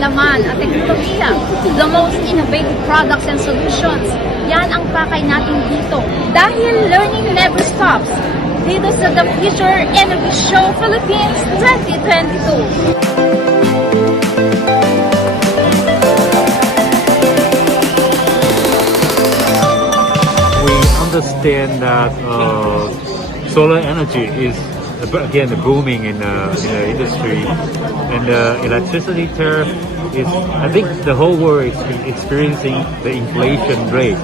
kaalaman at teknolohiya, the most innovative products and solutions. Yan ang pakay natin dito. Dahil learning never stops. Dito sa The Future Energy Show Philippines 2022. Understand that solar energy is again booming in the industry, and the electricity tariff is, I think the whole world is experiencing the inflation rate.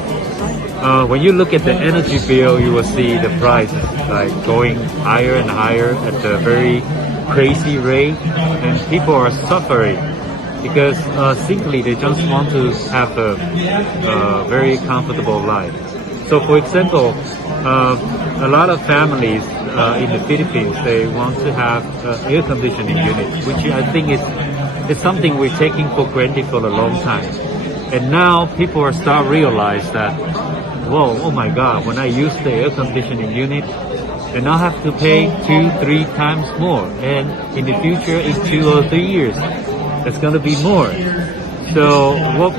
When you look at the energy bill, you will see the price like going higher and higher at a very crazy rate, and people are suffering because simply they just want to have a very comfortable life. So, for example, a lot of families in the Philippines, they want to have air conditioning units, which I think is something we're taking for granted for a long time. And now people are start realize that, whoa, oh my God, when I use the air conditioning unit, then I have to pay 2-3 times more. And in the future, in 2 or 3 years, it's going to be more. So what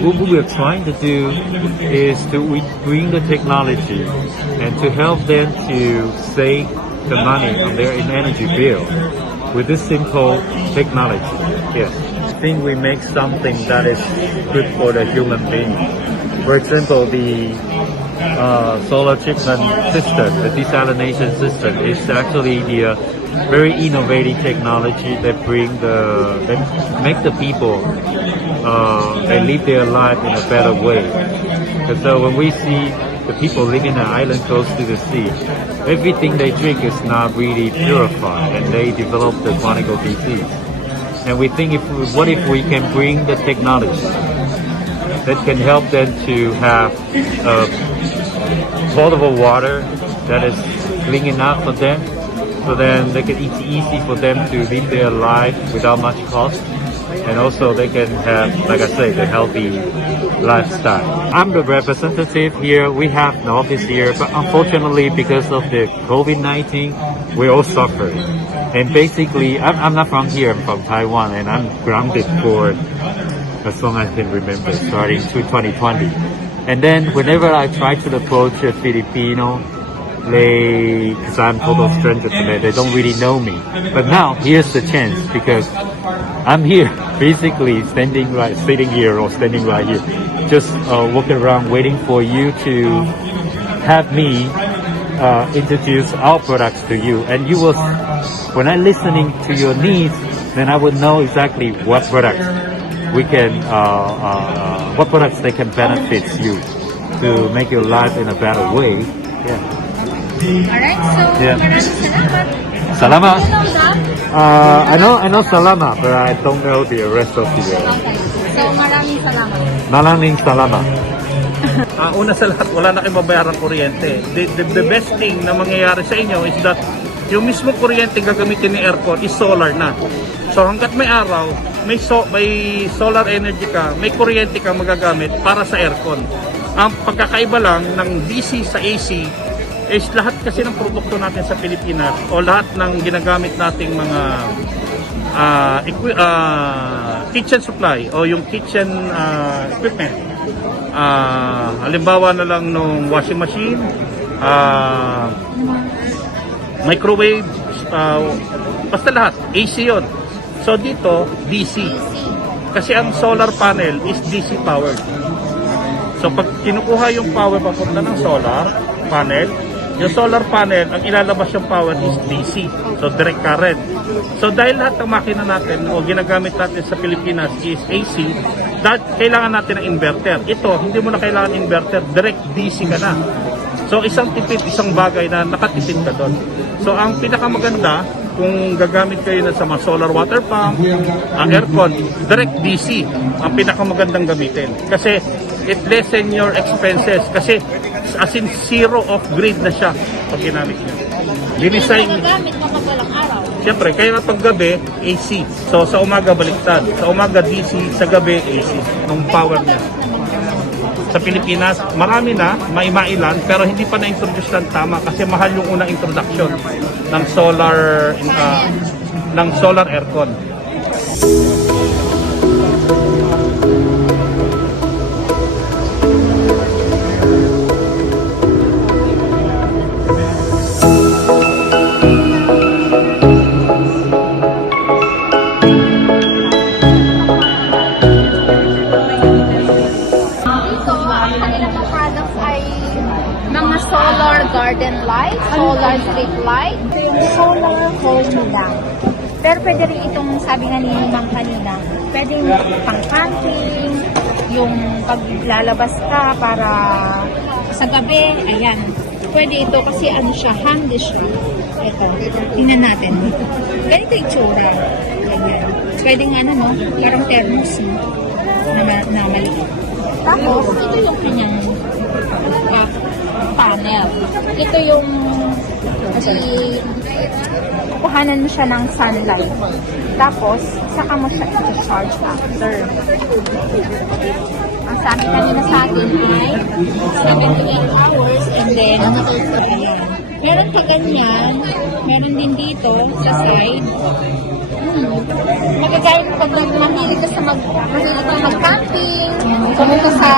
we're trying to do is to bring the technology and to help them to save the money on their energy bill with this simple technology. Yes, I think we make something that is good for the human being. For example, the solar treatment system, the desalination system, is actually the very innovative technology that make the people they live their life in a better way. And so when we see the people living in an island close to the sea, everything they drink is not really purified, and they develop the chronic disease. And we think what if we can bring the technology that can help them to have potable water that is clean enough for them, so then it's easy for them to live their life without much cost, and also they can have, like I say, the healthy lifestyle. I'm the representative here. We have an office here, but unfortunately, because of the COVID-19, we all suffer. And basically, I'm not from here. I'm from Taiwan, and I'm grounded for as long as I can remember, starting to 2020. And then whenever I try to approach a Filipino, because I'm total stranger to them, they don't really know me. But now, here's the chance, because I'm here, basically sitting here or standing right here, just walking around waiting for you to have me introduce our products to you. And you will, when I'm listening to your needs, then I would know exactly what products we can, what products they can benefit you to make your life in a better way. Yeah. Alright, so Yeah. maraming salamat. Salamat. You know that? I know Salama, but I don't know the rest of the. Okay, so maraming salamat. Maraming salamat. Una sa lahat, wala na kayong mabayarang kuryente. The best thing na mangyayari sa inyo is that yung mismo kuryente gagamitin ni aircon is solar na. So hanggat may araw, may solar energy ka, may kuryente ka magagamit para sa aircon. Ang pagkakaiba lang ng DC sa AC is lahat kasi ng produkto natin sa Pilipinas o lahat ng ginagamit nating mga kitchen supply o yung kitchen equipment. Halimbawa na lang nung washing machine, microwave, basta lahat, AC yun. So dito, DC. Kasi ang solar panel is DC powered. So pag kinukuha yung power papunta ng solar panel, yung solar panel, ang ilalabas yung power is DC. So direct current. So dahil lahat ng makina natin o ginagamit natin sa Pilipinas is AC, kailangan natin ng inverter. Ito, hindi mo na kailangan inverter, direct DC ka na. So isang tipid, isang bagay na nakatipid ka doon. So ang pinakamaganda, kung gagamit kayo na sa mga solar water pump, ang aircon, direct DC ang pinakamagandang gamitin. Kasi it lessen your expenses. Kasi as in zero off grid na siya pag ginamit niya. Dinisay. Magagamit kapag walang araw. Siyempre, kaya na pag gabi, AC. So sa umaga baliktad. Sa umaga DC, sa gabi AC. Nung power niya. Sa Pilipinas, marami na, may mailan, pero hindi pa na-introduce ng tama kasi mahal yung unang introduction ng solar aircon. solar garden light, solar street light. Ito yung solar home lang. Pero pwede rin itong, sabi nga ni Ma'am kanina, pwede yung pang-camping, yung paglalabas ka para sa gabi, ayan. Pwede ito kasi ano siya, hand dish. Ito, tingnan natin. Ganito yung tsura. Ayan. Pwede nga ano, no? Parang thermos, no? Na maliit. Tapos, ito yung kanyang panel. Ito yung kuhanan mo siya ng sunlight. Tapos, saka mo siya i-charge after. Ang sabi kanina sa atin ay 7 to 8 hours and then, ayan. Meron pa ganyan. Meron din dito sa side. Magagaya mo pag mahilig ka sa mag-camping, pumunta sa